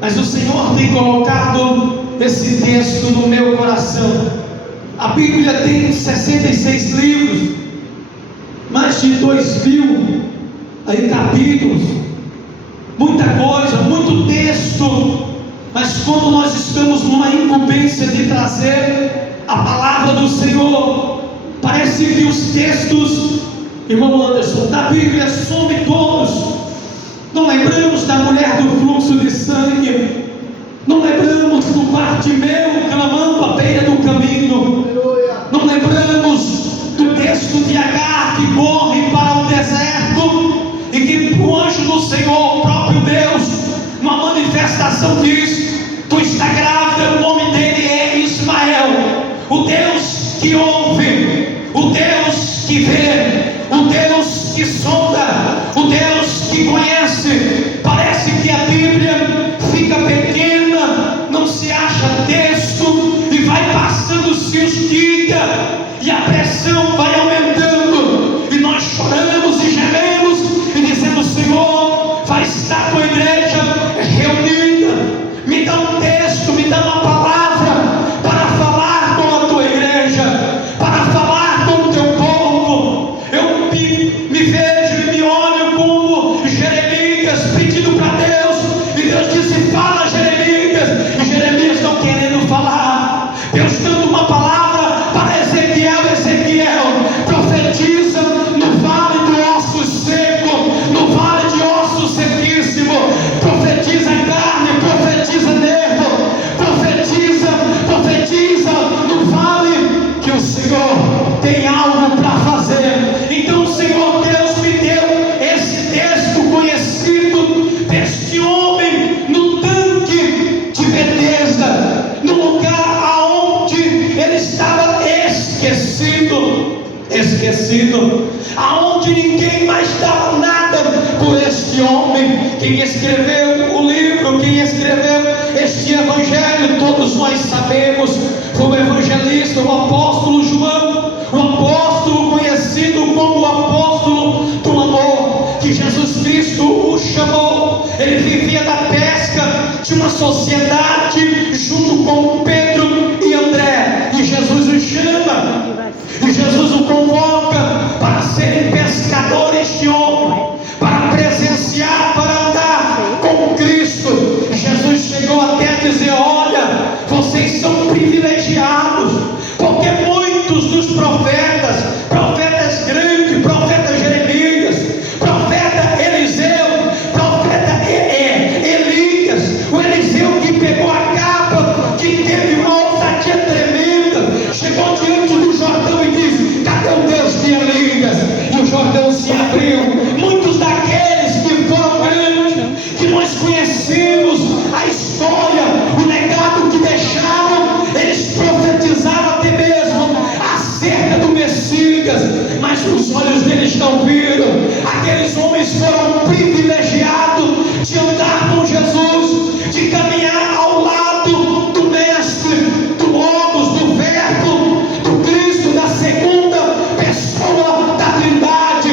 Mas o Senhor tem colocado esse texto no meu coração. A Bíblia tem 66 livros, mais de 2.000 capítulos, muita coisa, muito texto. Mas quando nós estamos numa incumbência de trazer a palavra do Senhor, parece que os textos, irmão Anderson, da Bíblia somem todos. Não lembramos da mulher do fluxo de sangue, não lembramos do Bartimeu clamando à beira do caminho, não lembramos do texto de Agar que corre para o deserto e que o anjo do Senhor, o próprio Deus, uma manifestação diz: tu está grávida, o nome dele é Ismael. O Deus que ouve, o Deus que vê, o Deus que sonda, o Deus que conhece. Parece que a Bíblia fica pequena, não se acha texto, e vai passando-se os dias, e a pressão vai aumentando, e nós choramos e gememos, e dizemos: Senhor, faz estar a tua igreja reunida, me dá um texto, me dá uma palavra para falar com a tua igreja, para falar com o teu povo. Eu me vejo e me olho como Jeremias pedindo para Deus, e Deus disse: fala, Jeremias, e Jeremias não querendo falar. Deus dando uma palavra para Ezequiel: Ezequiel, profetiza no vale do osso seco, no vale de osso sequíssimo, profetiza carne, profetiza nervo, profetiza no vale, que o Senhor tem algo para fazer. Então o Senhor Deus me deu esse texto conhecido deste homem no tanque de Betesda, no lugar aonde ele estava esquecido, aonde ninguém mais dava nada por este homem. Quem escreveu o livro, quem escreveu este evangelho, todos nós sabemos, foi o evangelista, o apóstolo João, o apóstolo conhecido como o apóstolo do amor, que Jesus Cristo o chamou. Ele vivia da pesca de uma sociedade junto com Pedro e André, e Jesus o chama, e Jesus o convoca para serem pescadores de homem, para presenciar, para andar com Cristo. Jesus chegou até a dizer: olha, vocês são privilegiados, porque muitos dos profetas grandes, profeta Jeremias, profeta Eliseu, profeta Elias, o Eliseu que pegou a capa, que teve uma ousadia tremenda, chegou diante do Jordão e disse: cadê o Deus de Elias? E o Jordão se abriu. Muitos daqueles que foram grandes, que nós conhecemos a história, o legado que deixaram, eles profetizaram até mesmo acerca do Messias, mas os olhos deles não viram. Aqueles homens foram privilegiados de andar com Jesus, de caminhar ao lado do Mestre, do Logos, do Verbo, do Cristo, da segunda pessoa da Trindade,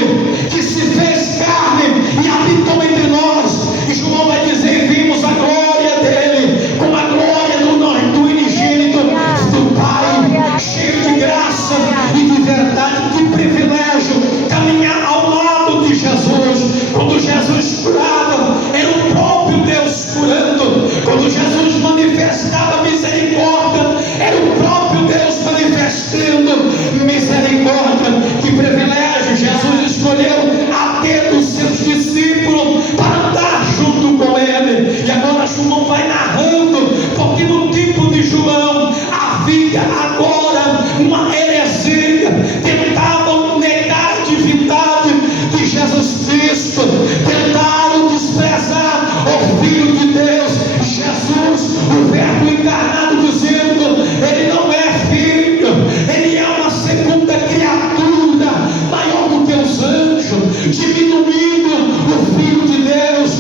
que se fez carne e habitou entre nós. E João vai dizer: vimos a glória dele, como a glória do unigênito do Pai, cheio de graça e de verdade. Que privilégio caminhar ao lado de Jesus. Quando Jesus curava, era o próprio Deus curando. Quando Jesus manifestava misericórdia, era o próprio Deus manifestando misericórdia. Que privilégio Jesus escolheu a ter dos seus discípulos para andar junto com ele. E agora João vai narrando, porque no tempo de João havia agora uma heresia. Tentavam negar a divindade de Jesus Cristo, tentaram desprezar o Filho de Deus, Jesus, o Verbo encarnado, dizendo: ele não é filho, ele é uma segunda criatura, maior do que os anjos, diminuindo o Filho de Deus,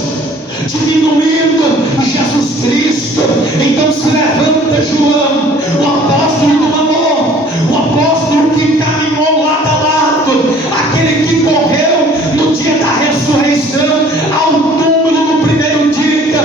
diminuindo Jesus Cristo. Então se levanta João, o apóstolo do amor, o apóstolo que caminhou lado a lado, aquele que correu no dia da ressurreição ao túmulo no primeiro dia,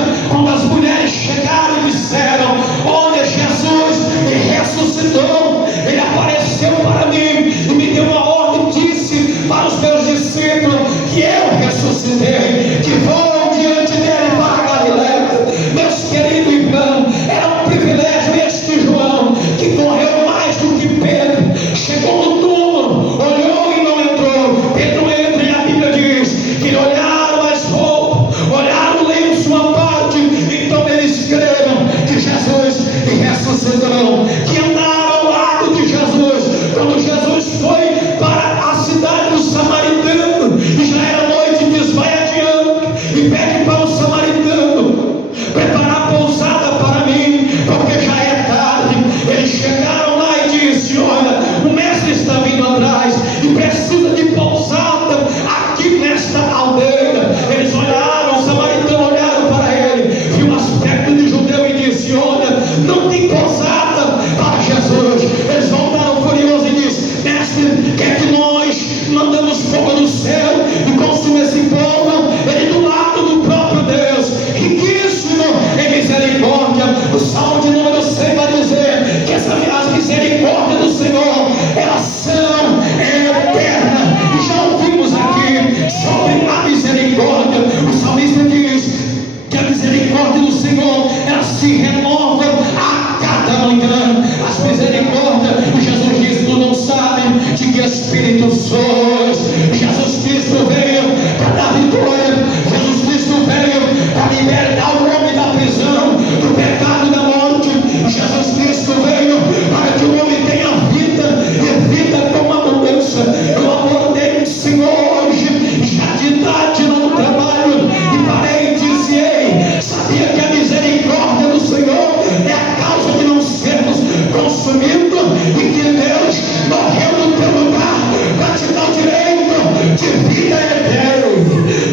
Senhor, ela se renova a cada manhã. As misericórdias, Jesus disse: tu não sabes de que espírito sois. Jesus Cristo veio para dar vitória. Jesus Cristo veio para libertar o homem da prisão, do pecado e da morte. Jesus Cristo veio para que o homem tenha vida e vida com abundância. Eu abordei, Senhor, hoje, já de idade no trabalho, e parei e disse: ei, sabia que a misericórdia do Senhor é a causa de não sermos consumidos, e que Deus morreu no teu lugar para te dar o direito de vida eterna.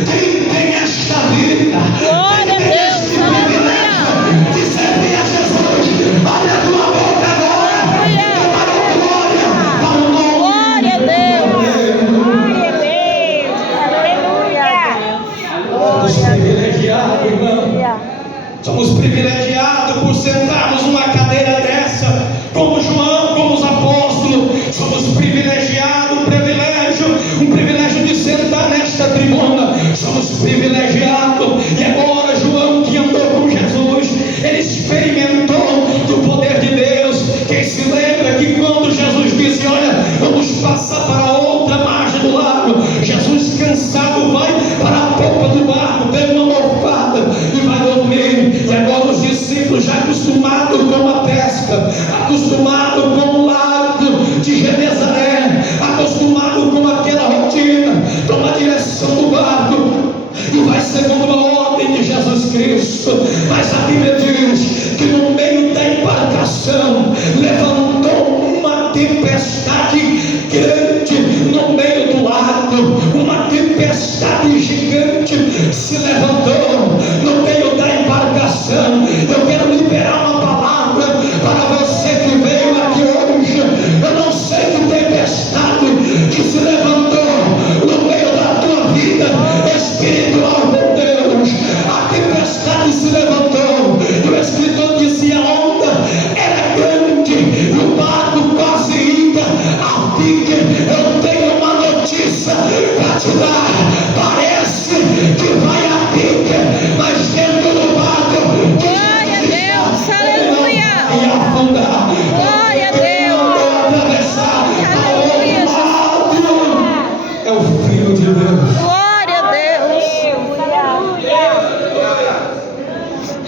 Quem tem esta vida, quem tem este privilégio de servir a Jesus, abre a tua boca agora para a glória, para o nome. Glória a Deus. Glória a Deus. Aleluia. Somos privilegiados, irmão. Somos privilegiados por sentarmos numa cadeira dessa, como João, como os apóstolos. Somos privilegiados, um privilégio de sentar nesta tribuna. Somos privilegiados. E agora João, que andou com Jesus, ele experimentou do poder de Deus. Quem se lembra que quando Jesus disse: olha, vamos passar para a outra margem do lago, Jesus, cansado, vai para a popa do barco, tem uma morfada e vai dormir. E agora os discípulos, já acostumados com a pesca, acostumados com o lago de Genezaré, acostumados com aquela rotina, toma a direção do barco e vai segundo a ordem de Jesus Cristo. Mas a Bíblia diz que no meio da embarcação levantou uma tempestade grande no meio do lago. Uma tempestade gigante se levantou no meio da embarcação. Eu quero liberar uma palavra para você que veio aqui hoje. Eu não sei que tempestade que se levantou no meio da tua vida espiritual, meu Deus. A tempestade se levantou e o escritor disse: a onda era grande e o barco quase ia a pique. Eu tenho uma notícia para te dar. Parece que vai a pique, mas dentro do barco, Glória a Deus. Aleluia. e afundar. Glória a Deus. Atravessar ao Aleluia, outro lado. É o Filho de Deus. Glória a Deus.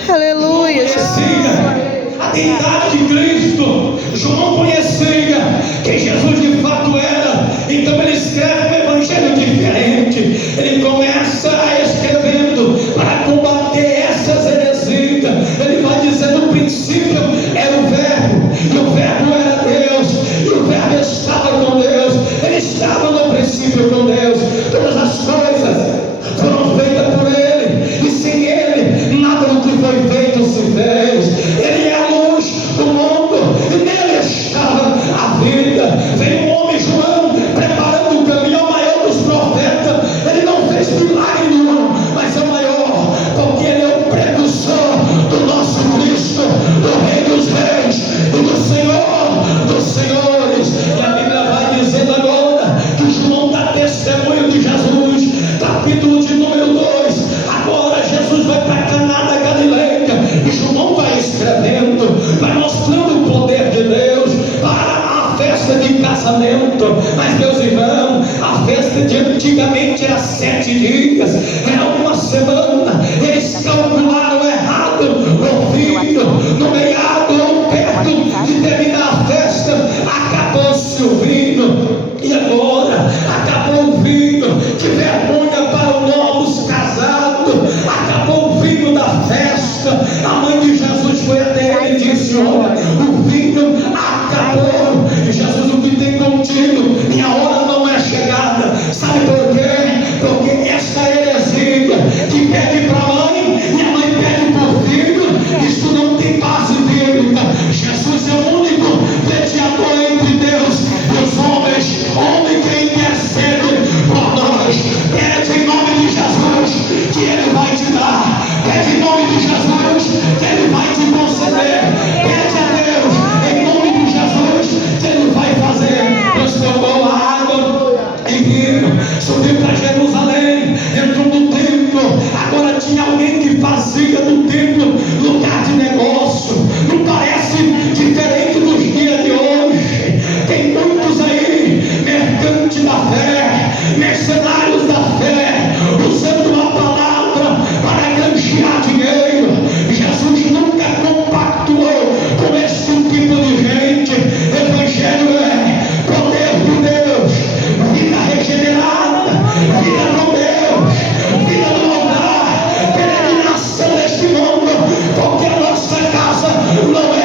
Aleluia, Jesus. Conhecia a deidade de Cristo. João conhecia quem Jesus de fato era. Então ele escreve um evangelho diferente. Ele começa escrevendo para combater essas heresias. Ele vai dizer: no princípio era o Verbo, e o Verbo era Deus, e o Verbo estava com Deus. Ele estava no princípio com Deus. Todas as coisas foram feitas por Ele, e sem Ele nada do que foi feito se fez. Ele é a luz do mundo, e nele estava a vida. Veio um homem, João, preparando o caminho ao maior dos profetas. Ele não fez milagre nenhum, mas é o maior, porque ele é o precursor do nosso Cristo, do Rei dos Reis e do Senhor dos Senhores. E a Bíblia vai dizendo agora que João dá testemunho de Jesus, capítulo de número 2. Agora Jesus vai para Caná da Galileia, e João vai escrevendo, vai mostrando o poder de Deus para a festa de casamento. Mas, meus irmãos, a festa de antigamente era 7 dias, era uma semana. Eles calcularam errado o vinho. No meado ou perto de terminar a festa, acabou-se o vinho. E agora acabou o vinho. Que vergonha para os novos casados. Acabou o vinho da festa. A mãe de Jesus foi até ele e disse: olha, o vinho acabou. E Jesus: o que tem contigo? Minha hora não é chegada. Sabe por quê? Porque essa heresia que pede para a mãe e a mãe pede para o filho, isso não tem base bíblica. Jesus é o único mediador entre Deus e os homens. Homem que intercede por nós. Pede em nome de Jesus, que Ele vai te dar. Pede em nome de Jesus, que Ele vai te conceder. Pede a Deus em nome de Jesus, que Ele vai fazer. Transformou a água em vinho, subiu para Jerusalém, entrou no templo. Agora tinha alguém que fazia do templo, lugar de negócio. Não parece diferente dos dias de hoje. Tem muitos aí, mercantes da fé, mercenários da fé, usando a palavra para ganhar dinheiro. Jesus nunca compactuou com esse tipo de gente. Evangelho é poder de Deus, vida regenerada, vida com Deus, vida no altar, peregrinação neste mundo, porque a nossa casa não é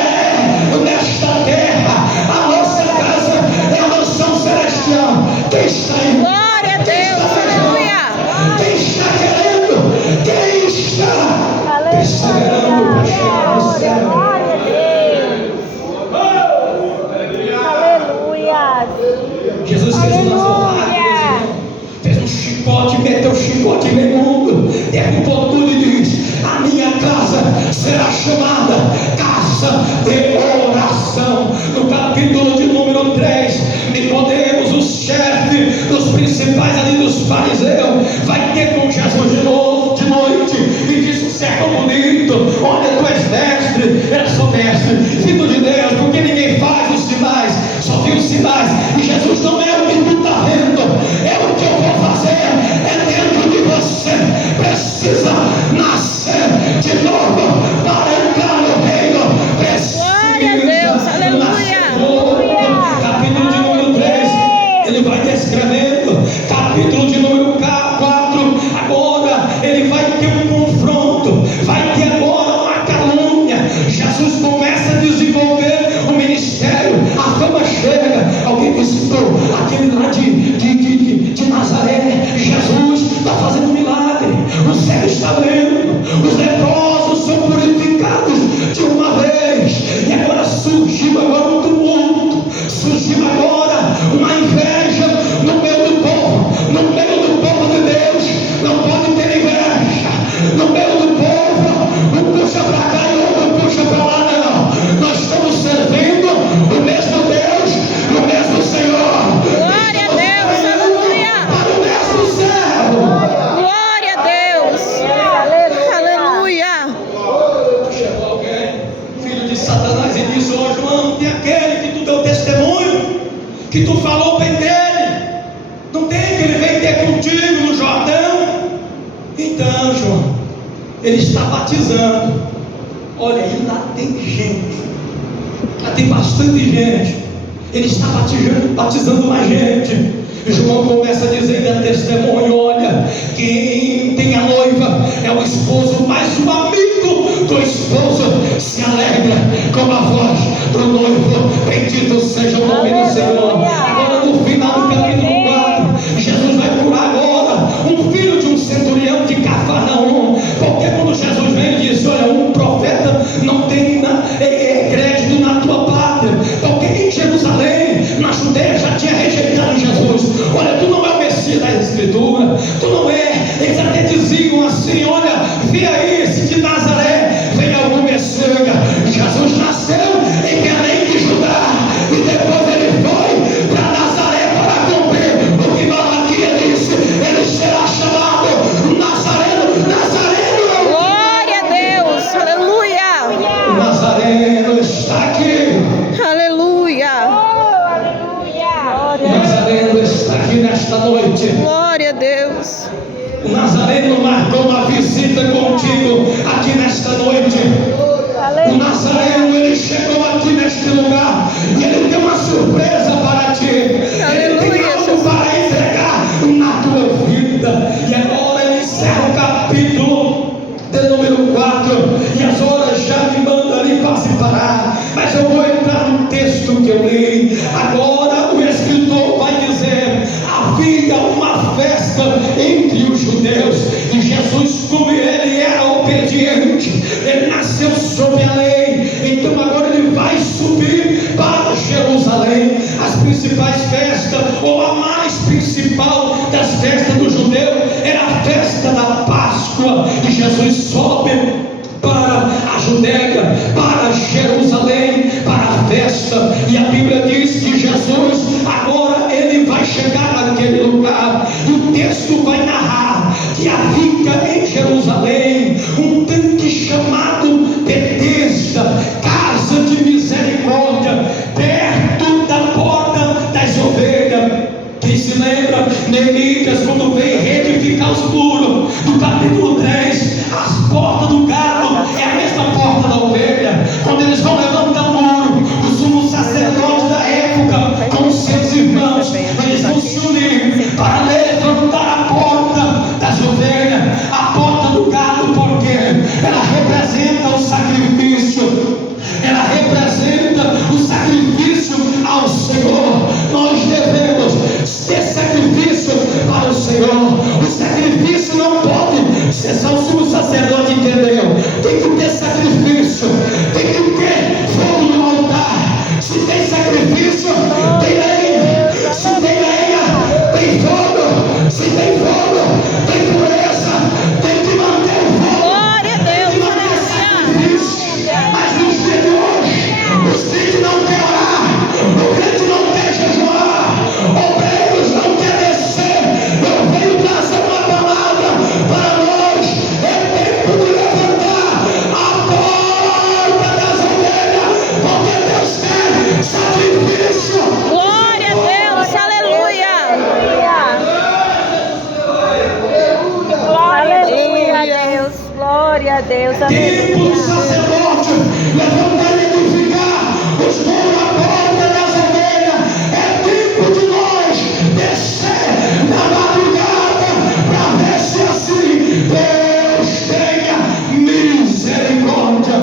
nesta terra, a nossa casa é a mansão celestial. Quem está aí? Glória a Deus, aleluia. Quem está querendo? Quem está perseverando para chegar ao céu? Glória a Deus. Aleluia. Jesus fez umas honradas, fez um chicote, meteu o chicote em meio mundo, derrubou tudo e diz: a minha casa será chamada casa de oração. No capítulo de número 3, Nicodemos, o chefe dos principais ali dos fariseus, vai ter com Jesus de novo, de noite, e diz: o servo bonito, olha, tu és mestre, eu sou mestre, filho de Deus, porque ninguém faz os sinais, só viu os sinais, e Jesus não é o que tu está vendo, é o que eu vou fazer, é dentro de você. Precisa nascer de novo para entrar no reino. Glória a Deus, aleluia. Capítulo de número 3, ele vai descrevendo. Capítulo de número 4, agora ele vai ter um confronto, vai ter agora uma calúnia. Jesus começa a desenvolver o ministério, a fama chega. Alguém que citou aquele lá de Nazaré. Jesus está fazendo um milagre, o céu está abrindo, os leprosos são purificados de uma vez, e agora surgiu agora um tumulto, surgiu agora uma inveja no meio do povo, no meio do povo de Deus. Não pode ter inveja no meio do povo, um puxa para cá e outro puxa para lá, não. Nós estamos servindo o mesmo Deus, o mesmo Senhor. Glória a Deus, aleluia. Para o mesmo céu. Glória a Deus, aleluia. Chegou alguém, filho de Satanás, e disse: ó João, tem aquele que tu deu testemunho, que tu falou bem dele, não tem que ele veio ter contigo no Jordão? Então, João, ele está batizando. Olha, aí lá tem gente, lá tem bastante gente, ele está batizando mais gente. João começa a dizer, dá testemunho: olha, quem tem a noiva é o esposo, mas o amigo do esposo se alegra com a voz do noivo. Bendito seja o nome do Senhor. Agora no final do capítulo 4, Jesus vai curar agora um filho de um centurião de Cafarnaum, porque quando Jesus vem e diz: olha, um profeta não tem crédito na tua pátria, porque em Jerusalém, na Judeia, já tinha rejeitado Jesus. Olha, tu não é o Messias da Escritura, tu não é. Eles até diziam assim: olha, vê aí esse de Nazaré, vem algum Messias. Jesus nasceu em Belém de Judá, e depois ele foi para Nazaré para cumprir o que Malaquias disse: ele será chamado Nazareno. Nazareno, Glória a Deus, aleluia. o Nazareno está aqui. Aleluia. O Nazareno está aqui nesta noite. Glória a Deus. O Nazareno marcou uma visita contigo aqui nesta noite. O Nazareno, ele chegou aqui neste lugar e ele tem uma surpresa para ti. Ele tem algo para entregar na tua vida. E agora ele encerra o capítulo de número 4, e as horas já me mandam ali quase parar, mas eu vou entrar no texto que eu li. Agora o escritor vai dizer: havia uma festa entre os judeus, e Jesus, como ele era obediente, ele nasceu sob a lei, então agora ele vai subir para Jerusalém. As principais festas, ou a mais principal das festas do judeu, era a festa da Páscoa, e Jesus sobe para a Judéia, para Jerusalém, para a festa. E a Bíblia diz que Jesus agora ele vai chegar naquele lugar, e o texto vai narrar que havia em Jerusalém um tanque chamado Betesda, casa de misericórdia, perto da porta das ovelhas. Quem se lembra, Neemias, quando veio reedificar os muros do capítulo 10, as portas do gado é a mesma porta da ovelha. Quando eles vão levantar o muro, o sumo sacerdote da época, com os seus irmãos, eles vão se unir para levantar a porta das ovelhas, a porta do gado, porque ela representa o sacrifício. Ela representa o sacrifício ao Senhor. Nós devemos ter sacrifício para o Senhor. O sacrifício não pode ser só o sumo sacerdote, entendeu? Tem que ter sacrifício, tem que ter fogo no altar. Se tem sacrifício, tem lenha. Se tem lenha, tem fogo. Se tem fogo, tem pureza. Tem que manter o fogo. Glória a Deus, Tem que manter sacrifício. Mas nos dias de hoje, os crentes não querem orar, o crente não quer jejuar, obreiros não quer descer. Eu venho trazer uma palavra para nós. É tempo de levantar a porta das ovelhas, porque Deus quer sacrifício. glória a Deus, aleluia. Glória a Deus. Tempo do sacerdote levantar e edificar os muros, a porta das ovelhas. É tempo de nós descer na madrugada para ver se assim Deus tenha misericórdia.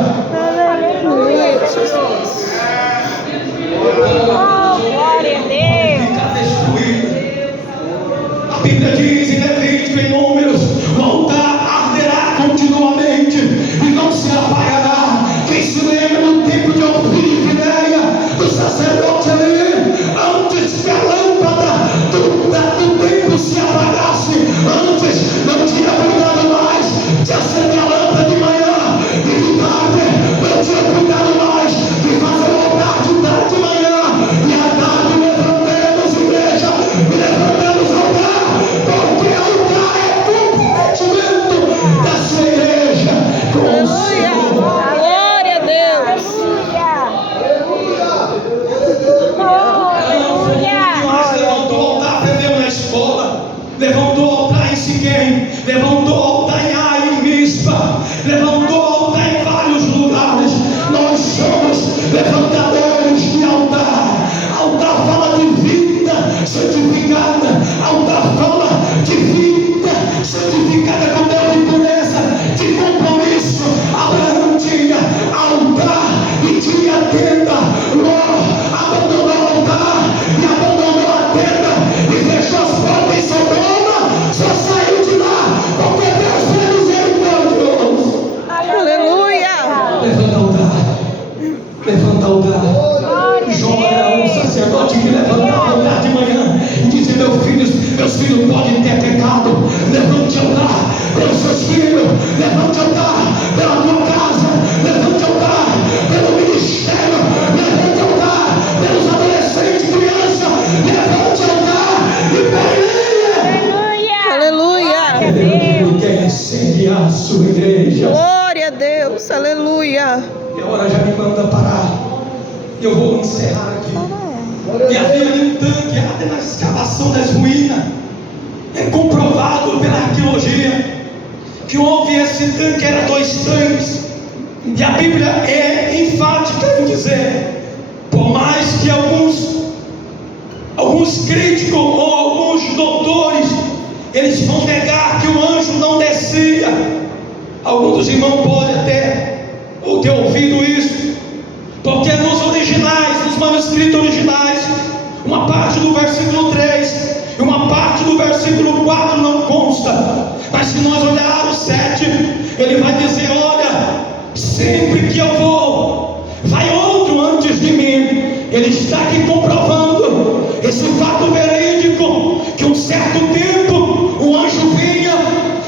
Aleluia, Jesus. Glória a Deus. Fica destruída. A Bíblia diz em Levítico, em Números, o altar arderá continuamente e não se apagará. Quem se lembra no tempo de Ofni e Finéia, do sacerdote ali, antes que a lâmpada do templo se apagasse, antes não tinha cuidado mais de acender a lâmpada de manhã e de tarde, não tinha cuidado mais de fazer o altar de tarde e manhã, e à tarde levantemos igreja e levantemos altar, porque altar é comprometimento da sua igreja com o Aleluia, Senhor. glória a Deus. Mas levantou o altar, perdeu na escola, levantou o altar em Siquém, levantou o altar em Ai, em Mispa, levantou o altar em vários lugares. Nós somos levantadores de altar. Altar fala de vida santificada, altar fala de vida santificada com Deus, de pureza, de compromisso. Abraão tinha altar e tinha tenda. Ló abandonou o altar e abandonou a tenda e fechou as portas em Sodoma, só saiu de lá porque Deus foi misericordioso. Aleluia. Levanta o altar, levanta o altar. João era um sacerdote que levantava o altar de manhã e dizia: meus filhos podem ter pecado, levante o altar pelos seus filhos, levante o altar pela tua casa, levante o altar pelo ministério, levante o altar pelos adolescentes, crianças, levante o altar e pegue. Aleluia. Ele quer incendiar a sua igreja. Glória a Deus, aleluia. E a hora já me manda parar. Eu vou encerrar aqui. E havia ali um tanque até na escavação das ruínas. É comprovado pela arqueologia que houve esse tanque, era 2 tanques. E a Bíblia é enfática em dizer, por mais que alguns críticos ou alguns doutores, eles vão negar que o anjo não descia. Alguns dos irmãos podem até ter ouvido isso, porque nos originais, nos manuscritos originais, uma parte do versículo 3 e uma parte do versículo 4 não consta, mas se nós olharmos o 7, ele vai dizer: olha, sempre que eu vou, vai outro antes de mim. Ele está aqui comprovando esse fato verídico, que um certo tempo o anjo vinha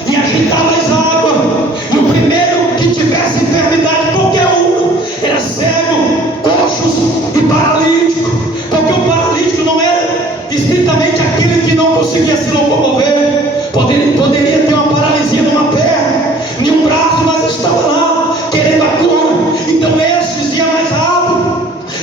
e agitava as águas, e o primeiro que tivesse enfermidade, qualquer um, era cego, coxos e paralítico, porque o paralítico não era estritamente aquele que não conseguia se locomover, poderia ter uma paralisia numa perna, em um braço, mas estava lá querendo a cura.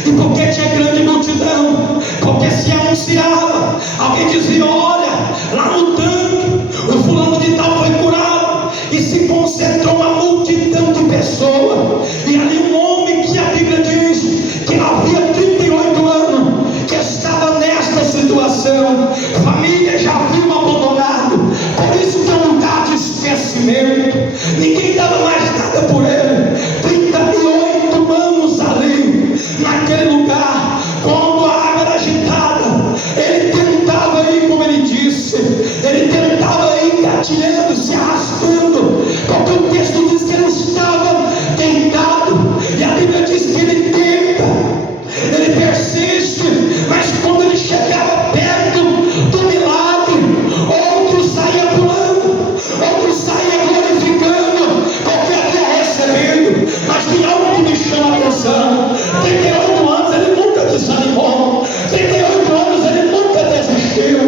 E porque tinha grande multidão, porque se anunciava, alguém dizia: olha, lá no tanque, o fulano de tal foi curado, e se concentrou uma multidão de pessoas, e ali um homem que a Bíblia diz que havia 38 anos, que estava nesta situação, família já haviam abandonado, por isso que é um lugar de esquecimento, ninguém dava mais nada por ele, 38 anos ali, naquele lugar, quando a água era agitada, ele tentava ir, como ele disse, ele tentava ir engatilhando, se arrastando, porque o texto diz que ele estava tentado, e a Bíblia diz que ele tenta, ele persiste, mas quando ele chegava perto do milagre, outros saía pulando, outros saía glorificando, porque havia recebido. Mas tem algo que me chama a atenção: 38 anos ele nunca desanimou, 38 anos ele nunca desistiu.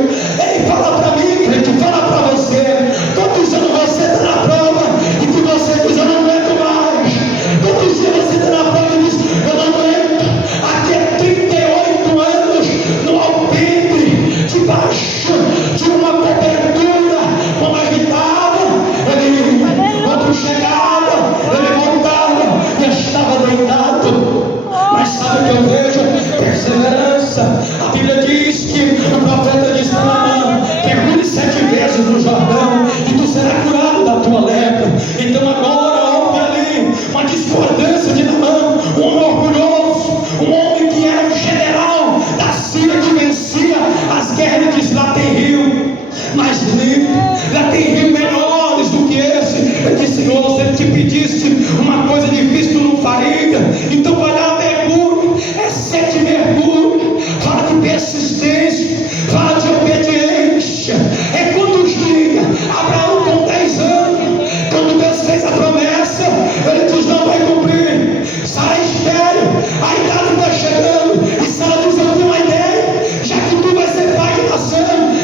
Ele fala para mim, crente, fala para você, quantos anos você está na prova e que você diz: eu não aguento mais. Quantos dias você está na prova e diz: eu não aguento. Aqui é 38 anos no alpendre, debaixo de uma cobertura, como agitava, ele ia, outro chegava, ele voltava e estava deitado. Mas sabe o que eu vejo? Perseverança. A Bíblia diz que o profeta disse para Naamã: mergulhe 7 vezes no Jordão e tu serás curado da tua lepra. Então agora houve ali uma discordância de Naamã, um homem orgulhoso, um homem que era um general da Síria, que vencia as guerras. Ele disse: lá tem rio mais limpo, lá tem rio melhores do que esse. Ele disse: Senhor, se ele te pedisse uma coisa difícil, tu não faria. Então vai lá, mergulho, é 7 mergulhos, fala de persistência, fala de obediência. É quantos dias? Abraão com 10 anos, quando Deus fez a promessa, ele diz: não vai cumprir. Sara estéril, a idade está chegando, e Sara diz: eu tenho uma ideia, já que tu vai ser pai de nação,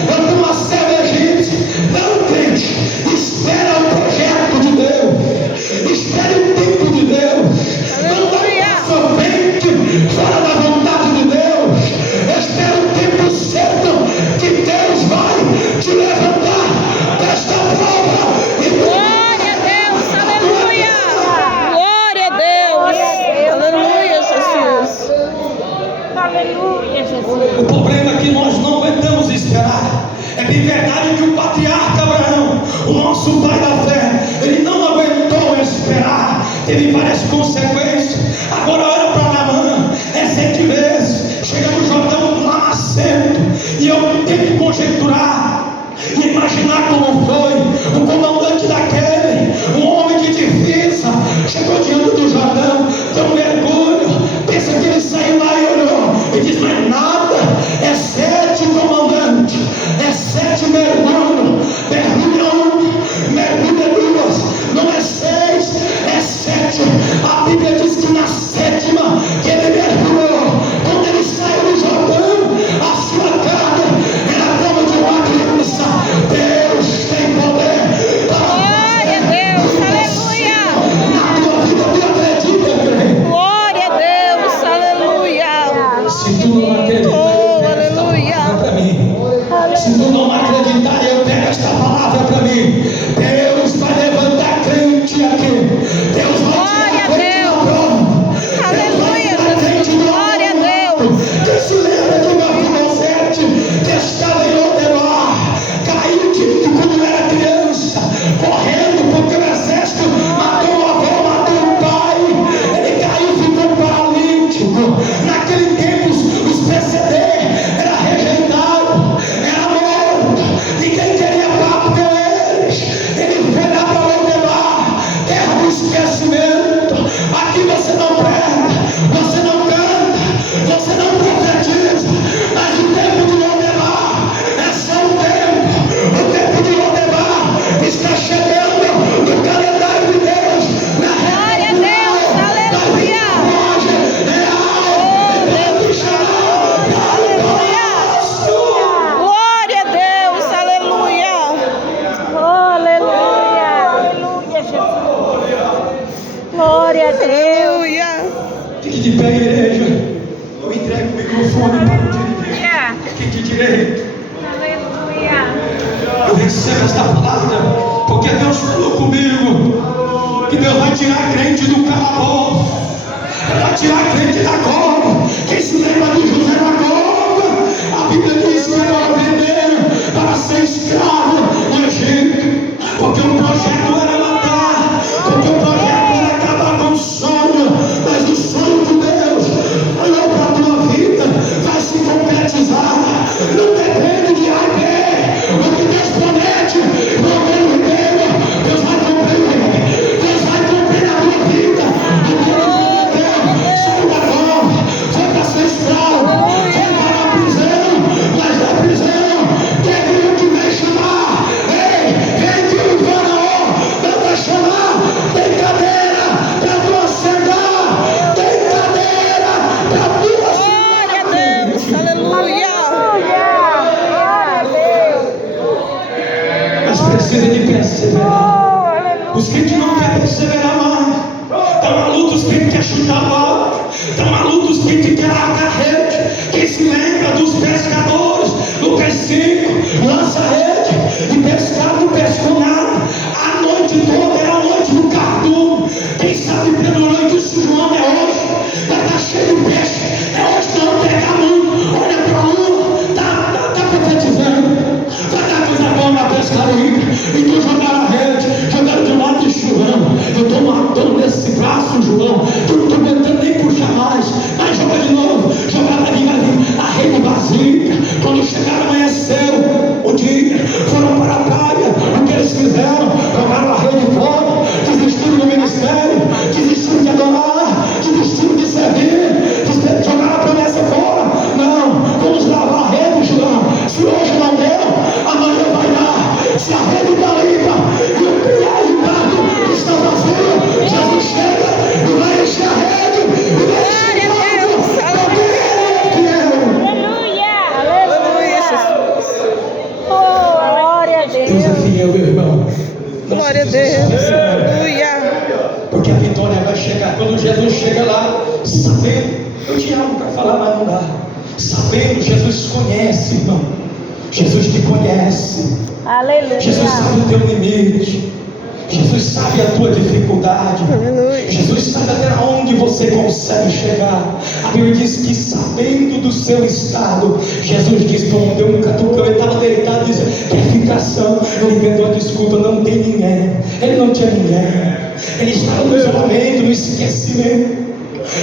eu tenho uma serva egípcia. Não, crente, espera o projeto de Deus, espere o tempo de Deus, não vai passar à frente fora da vontade de Deus. Espera o tempo certo que Deus vai te levantar desta prova e Glória a Deus, aleluia. Glória a Deus, aleluia, Jesus. Aleluia, Jesus. o problema é que nós não aguentamos esperar. É bem verdade que o patriarca Abraão, o nosso pai da fé, ele não aguentou esperar, teve várias consequências. Agora olha para Naamã, é 7 vezes, chega no Jordão lamacento, e eu tenho que conjecturar e imaginar como foi o comandante daquele, um homem de divisa, chegou diante do Jordão, deu um mergulho, pensa que ele saiu lá e olhou, e diz: mas nada, é 7, comandante, é 7 mergulhos, mergulha 1, mergulha 2, não é 6, é 7. A Bíblia diz que na 7ª que ele mergulhou, quando ele saiu do Jordão, a sua carne era como de uma criança. Deus tem poder para Glória a Deus, aleluia. na tua vida. Tu acredita, crente? Glória a Deus, aleluia. Se tu não acreditar, Oh, eu pego esta aleluia. palavra para mim. Se tu não acreditar, eu pego esta palavra para mim. Deus vai levantar crente aqui. Deus vai tirar Glória a crente da Deus. prova. Deus vai Aleluia, tirar crente Jesus. do Glória a anonimato. Deus. Quem se lembra de Mefibosete, que estava em Lodebar, caiu de quando era criança, correndo porque o exército matou o avô, matou o pai. Ele caiu e ficou paralítico. Naquele tempo os PCD era rejeitado, era morto, ninguém queria papo com eles. Ele foi lá para Lodebar, terra do esquecimento. Aqui você não prega, você não canta, você não profetiza, mas o tempo de Lodebar é só um tempo. O tempo de Lodebar está chegando no calendário de Deus, na Glória a reta Deus, final da aleluia. vida real. Oh, Ele Deus. chamar Glória a Deus, aleluia. Aleluia. Aleluia, Jesus. Glória a Deus. Aleluia. Fique de pé, igreja. Eu entrego o microfone para o dirigente. Aqui de direito. Aleluia. Eu recebo esta palavra porque Deus falou comigo que Deus vai tirar crente do calabouço, vai tirar crente da cova. Quem se lembra de José da cova? A Bíblia diz que era venderam para ser escravo no Egito, porque o projeto era matar, porque o projeto era acabar com o sonho, mas o sonho de Deus olhou para a tua vida, vai se concretizar. Não depende de A e B. O que Deus promete, Romero Ribeiro, Deus vai cumprir. Deus vai cumprir a tua vida. O que Ele prometeu, saiu da cova, foi para ser escravo, foi para a prisão, mas da prisão teve um que veio chamar. Ei, vem que o Faraó manda chamar. Tem cadeira para tu assentar, tem cadeira para tu Glória a Deus, aleluia. Mas precisa de perseverar. Os crentes não querem perseverar mais. Estão malucos, os crentes querem chutar bola. Estão malucos, os crentes querem largar a rede. Quem se lembra dos pescadores? Lucas 5, lança a rede e pescaram, não pescou nada. A noite toda era a noite do cardume. Quem sabe pela noite se João é hoje. Vai estar cheio de peixe. É hoje que não pegar muito. Olha para a lua, está profetizando. Vai dar coisa boa na pescaria. Então jogaram a rede, jogaram de um lado de churrão. Eu estou matando nesse braço, João. Eu não estou aguentando nem puxar mais. Mas joga de novo. Jogaram ali, a rede vazia. Quando chegaram, amanheceu o dia. Foram para a praia. O que eles fizeram? Jogaram a rede fora. Desistiram do ministério. Desistiram de adorar. Desistiram de servir. Jogaram a promessa fora. Não, vamos lavar a rede, João. Se hoje não deu, amanhã vai dar. Se a rede está limpa e o pilar de barco está vazio, Jesus chega e vai encher a rede e vai encher o barco. Porque Ele é fiel. Aleluia, Jesus. Glória a Deus é Deus. fiel, meu irmão. Glória a Deus, aleluia. Porque a vitória vai chegar quando Jesus chega lá, sabendo. Eu tinha algo para falar, mas não dá. Sabendo, Jesus conhece, irmão. Jesus te conhece. Aleluia. Jesus sabe o teu limite. Jesus sabe a tua dificuldade. Aleluia. Jesus sabe até onde você consegue chegar. A Bíblia diz que sabendo do seu estado, Jesus disse para um, deu um catucão, ele estava deitado e disse, quer ficar são? Ele inventou a desculpa, não tem ninguém. Ele não tinha ninguém. Ele estava no isolamento, no esquecimento.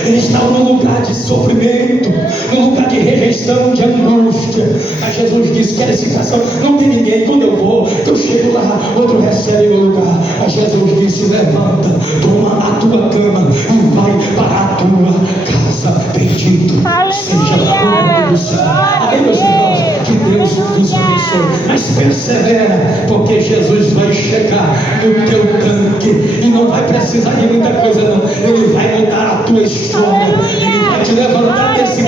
Ele estava num lugar de sofrimento, num lugar de rejeição, de angústia. Mas Jesus disse, quer ficar são? Não tem ninguém. Quando eu vou, eu chego lá, outro recebe meu lugar. Mas Jesus disse, levanta, toma a tua cama e vai para a tua casa. Bendito seja o nome do Senhor. Amém, meus irmãos? Que Deus nos abençoe. Mas persevera, porque Jesus vai chegar no teu tanque e não vai precisar de muita coisa não. Ele vai mudar a tua história. Ele vai te levantar desse